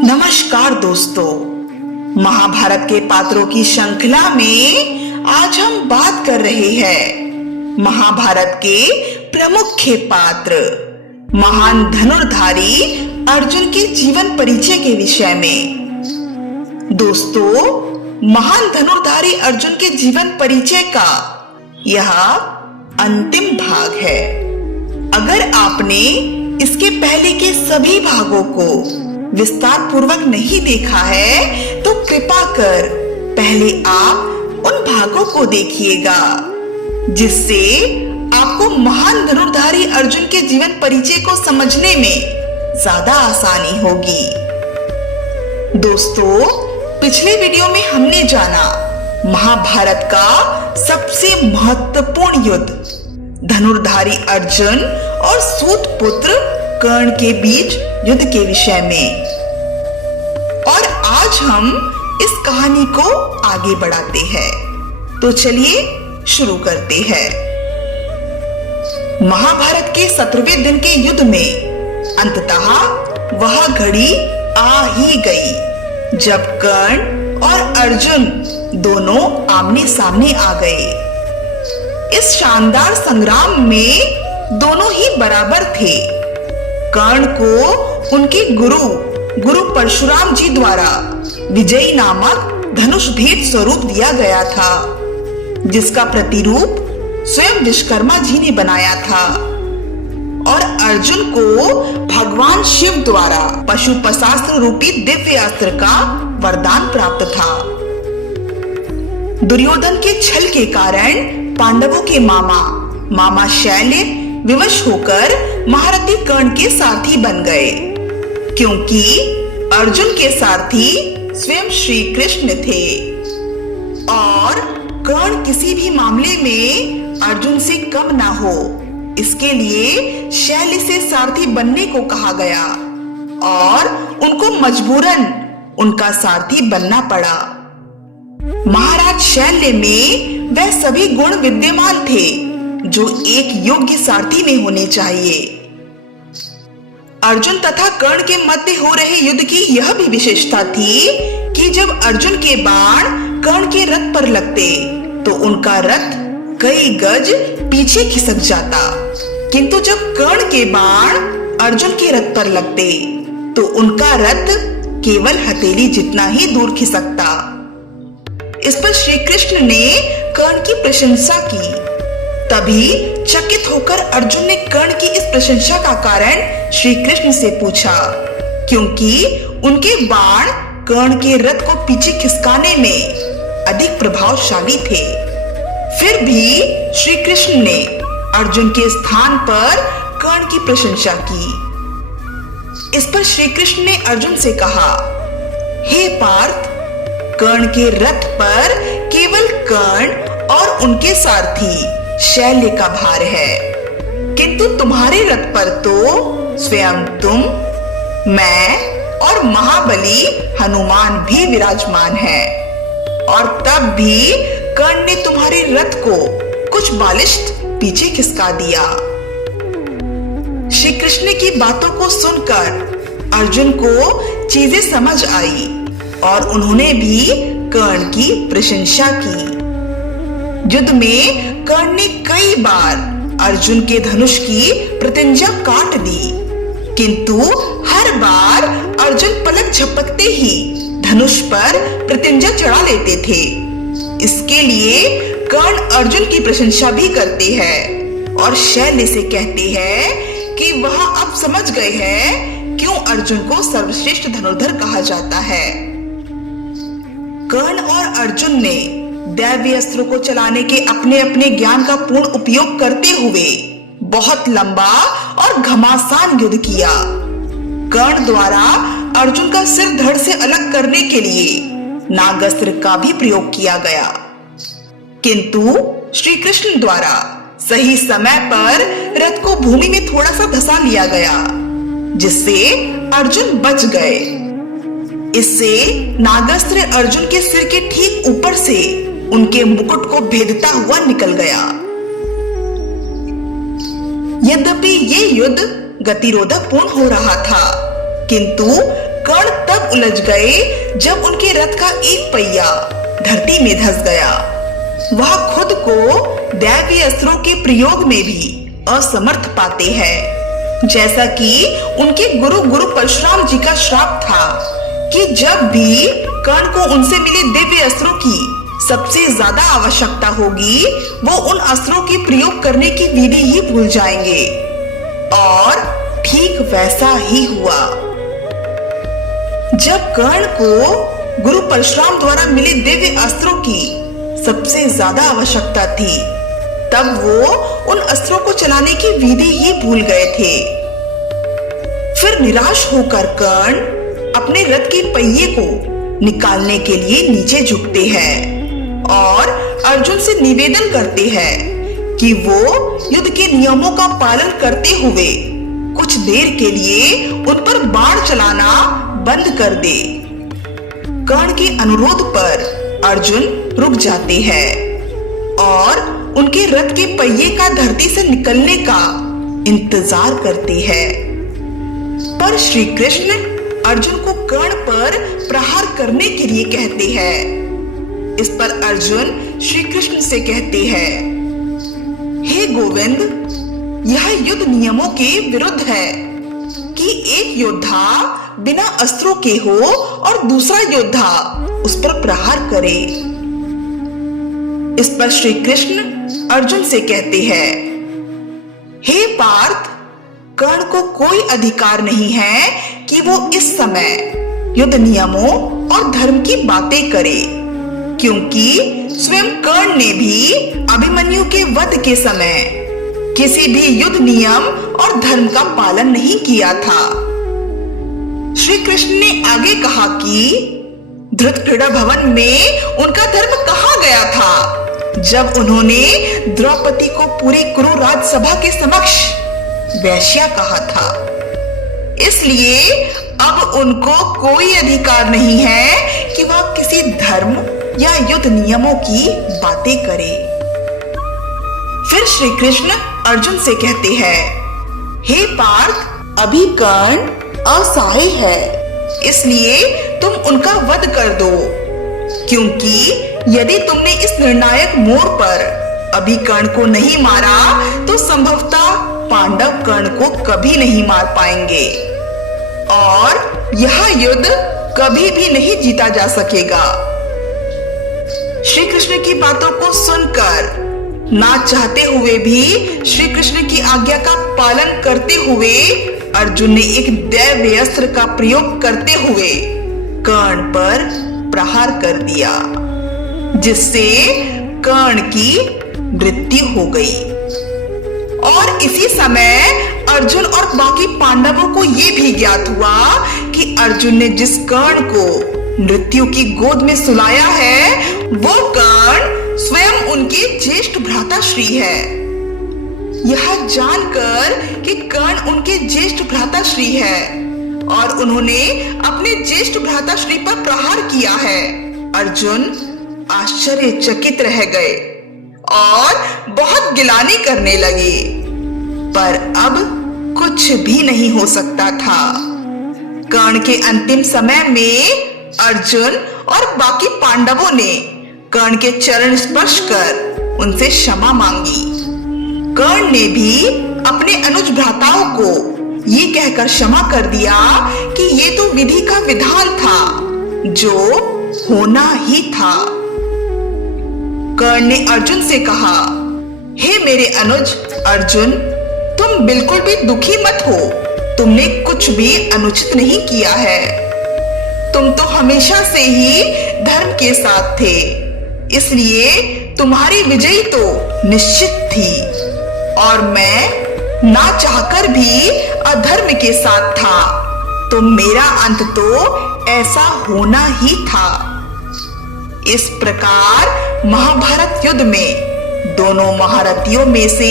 नमस्कार दोस्तों, महाभारत के पात्रों की श्रृंखला में आज हम बात कर रहे हैं महाभारत के प्रमुख पात्र महान धनुर्धारी अर्जुन के जीवन परिचय के विषय में। दोस्तों, महान धनुर्धारी अर्जुन के जीवन परिचय का यह अंतिम भाग है। अगर आपने इसके पहले के सभी भागों को विस्तार पूर्वक नहीं देखा है तो कृपा कर पहले आप उन भागों को देखिएगा, जिससे आपको महान धनुर्धारी अर्जुन के जीवन परिचय को समझने में ज्यादा आसानी होगी। दोस्तों, पिछले वीडियो में हमने जाना महाभारत का सबसे महत्वपूर्ण युद्ध धनुर्धारी अर्जुन और सूत पुत्र कर्ण के बीच युद्ध के विषय में, और आज हम इस कहानी को आगे बढ़ाते हैं। तो चलिए शुरू करते हैं। महाभारत के 17वें दिन के युद्ध में अंततः वह घड़ी आ ही गई जब कर्ण और अर्जुन दोनों आमने सामने आ गए। इस शानदार संग्राम में दोनों ही बराबर थे। कर्ण को उनके गुरु परशुराम जी द्वारा विजयी नामक धनुष भेंट स्वरूप दिया गया था, जिसका प्रतिरूप स्वयं विश्वकर्मा जी ने बनाया था, और अर्जुन को भगवान शिव द्वारा पशुपशास्त्र रूपी दिव्य अस्त्र का वरदान प्राप्त था। दुर्योधन के छल के कारण पांडवों के मामा शैल्य विवश होकर महारथी कर्ण के सारथी बन गए, क्योंकि अर्जुन के सारथी स्वयं श्री कृष्ण थे, और कर्ण किसी भी मामले में अर्जुन से कम ना हो, इसके लिए शैल्य से सारथी बनने को कहा गया और उनको मजबूरन उनका सारथी बनना पड़ा। महाराज शैल्य में वह सभी गुण विद्यमान थे जो एक योग्य सारथी में होने चाहिए। अर्जुन तथा कर्ण के मध्य हो रहे युद्ध की यह भी विशेषता थी कि जब अर्जुन के बाण कर्ण के रथ पर लगते तो उनका रथ कई गज पीछे खिसक जाता, किंतु जब कर्ण के बाण अर्जुन के रथ पर लगते तो उनका रथ केवल हथेली जितना ही दूर खिसकता। इस पर श्री कृष्ण ने कर्ण की प्रशंसा की। तभी चकित होकर अर्जुन ने कर्ण की इस प्रशंसा का कारण श्री कृष्ण से पूछा, क्योंकि उनके बाण कर्ण के रथ को पीछे खिसकाने में अधिक प्रभावशाली थे। फिर भी श्री कृष्ण ने अर्जुन के स्थान पर कर्ण की प्रशंसा की। इस पर श्री कृष्ण ने अर्जुन से कहा, हे पार्थ, कर्ण के रथ पर केवल कर्ण और उनके सारथी शैल्य का भार है, किंतु तुम्हारे रथ पर तो स्वयं तुम, मैं और महाबली हनुमान भी विराजमान है, और तब भी कर्ण ने तुम्हारे रथ को कुछ बालिश्त पीछे खिसका दिया। श्री कृष्ण की बातों को सुनकर अर्जुन को चीजें समझ आई और उन्होंने भी कर्ण की प्रशंसा की। युद्ध में कर्ण ने कई बार अर्जुन के धनुष की प्रत्यंचा काट दी, किंतु हर बार अर्जुन पलक झपकते ही धनुष पर प्रत्यंचा चढ़ा लेते थे। इसके लिए कर्ण अर्जुन की प्रशंसा भी करते हैं और शैल्य से कहते हैं कि वह अब समझ गए हैं क्यों अर्जुन को सर्वश्रेष्ठ धनुर्धर कहा जाता है। कर्ण और अर्जुन ने दैवीय अस्त्रों को चलाने के अपने अपने ज्ञान का पूर्ण उपयोग करते हुए बहुत लंबा और घमासान युद्ध किया। कर्ण द्वारा अर्जुन का सिर धड़ से अलग करने के लिए नागास्त्र का भी प्रयोग किया गया, किंतु श्री कृष्ण द्वारा सही समय पर रथ को भूमि में थोड़ा सा धंसा लिया गया, जिससे अर्जुन बच गए। इससे नागास्त्र अर्जुन के सिर के ठीक ऊपर से उनके मुकुट को भेदता हुआ निकल गया। यद्यपि ये युद्ध गतिरोधक पूर्ण हो रहा था, किंतु कर्ण तब उलझ गए जब उनके रथ का एक पहिया धरती में धंस गया। वह खुद को दैवीय अस्त्रों के प्रयोग में भी असमर्थ पाते हैं, जैसा कि उनके गुरु परशुराम जी का श्राप था कि जब भी कर्ण को उनसे मिले दिव्य अस्त्रों की सबसे ज्यादा आवश्यकता होगी, वो उन अस्त्रों के प्रयोग करने की विधि ही भूल जाएंगे। और ठीक वैसा ही हुआ। जब कर्ण को गुरु परशुराम द्वारा मिले दिव्य अस्त्रों की सबसे ज्यादा आवश्यकता थी, तब वो उन अस्त्रों को चलाने की विधि ही भूल गए थे। फिर निराश होकर कर्ण अपने रथ के पहिए को निकालने के लिए नीचे झुकते हैं और अर्जुन से निवेदन करते हैं कि वो युद्ध के नियमों का पालन करते हुए कुछ देर के लिए उन पर बाण चलाना बंद कर दे। कर्ण के अनुरोध पर अर्जुन रुक जाते हैं और उनके रथ के पहिए का धरती से निकलने का इंतजार करते हैं। पर श्री कृष्ण अर्जुन को कर्ण पर प्रहार करने के लिए कहते हैं। इस पर अर्जुन श्री कृष्ण से कहते हैं, हे गोविंद, यह युद्ध नियमों के विरुद्ध है कि एक योद्धा बिना अस्त्रों के हो और दूसरा योद्धा उस पर प्रहार करे। इस पर श्री कृष्ण अर्जुन से कहते हैं, हे पार्थ, कर्ण को कोई अधिकार नहीं है कि वो इस समय युद्ध नियमों और धर्म की बातें करे, क्योंकि स्वयं कर्ण ने भी अभिमन्यु के वध के समय किसी भी युद्ध नियम और धर्म का पालन नहीं किया था। श्री कृष्ण ने आगे कहा कि धृतक्रीड़ा भवन में उनका धर्म कहाँ गया था जब उन्होंने द्रौपदी को पूरी कुरु राजसभा के समक्ष वैश्या कहा था। इसलिए अब उनको कोई अधिकार नहीं है कि वह किसी धर्म या युद्ध नियमों की बातें करे। फिर श्री कृष्ण अर्जुन से कहते हैं, हे पार्थ, अभी कर्ण असहाय है, इसलिए तुम उनका वध कर दो, क्योंकि यदि तुमने इस निर्णायक मोड़ पर अभी कर्ण को नहीं मारा तो संभवतः पांडव कर्ण को कभी नहीं मार पाएंगे और यह युद्ध कभी भी नहीं जीता जा सकेगा। श्री कृष्ण की बातों को सुनकर ना चाहते हुए भी श्री कृष्ण की आज्ञा का पालन करते हुए अर्जुन ने एक दैव्य अस्त्र का प्रयोग करते हुए कर्ण पर प्रहार कर दिया, जिससे कर्ण की मृत्यु हो गई। और इसी समय अर्जुन और बाकी पांडवों को यह भी ज्ञात हुआ कि अर्जुन ने जिस कर्ण को मृत्यु की गोद में सुलाया है, वो कर्ण स्वयं उनके ज्येष्ठ भ्राताश्री है। यह जानकर कि कर्ण उनके ज्येष्ठ भ्राताश्री है और उन्होंने अपने ज्येष्ठ भ्राताश्री पर प्रहार किया है, अर्जुन आश्चर्यचकित रह गए और बहुत गिलानी करने लगे। पर अब कुछ भी नहीं हो सकता था। कर्ण के अंतिम समय में अर्जुन और बाकी पांडवों ने कर्ण के चरण स्पर्श कर उनसे क्षमा मांगी। कर्ण ने भी अपने अनुज भ्राताओं को ये कहकर क्षमा कर दिया कि ये तो विधि का विधान था जो होना ही था। कर्ण ने अर्जुन से कहा, हे मेरे अनुज अर्जुन, तुम बिल्कुल भी दुखी मत हो, तुमने कुछ भी अनुचित नहीं किया है। तुम तो हमेशा से ही धर्म के साथ थे, इसलिए तुम्हारी विजय तो निश्चित थी और मैं ना चाहकर भी अधर्म के साथ था, तो मेरा अंत तो ऐसा होना ही था। इस प्रकार महाभारत युद्ध में दोनों महारथियों में से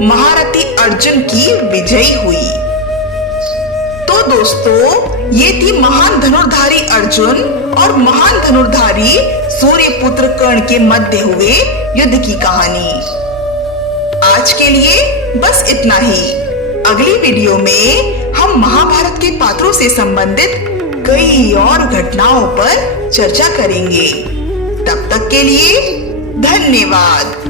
महारथी अर्जुन की विजय हुई। तो दोस्तों, ये थी महान धनुर्धारी अर्जुन और महान धनुर्धारी सूर्यपुत्र कर्ण के मध्य हुए युद्ध की कहानी। आज के लिए बस इतना ही। अगली वीडियो में हम महाभारत के पात्रों से संबंधित कई और घटनाओं पर चर्चा करेंगे। तब तक के लिए धन्यवाद।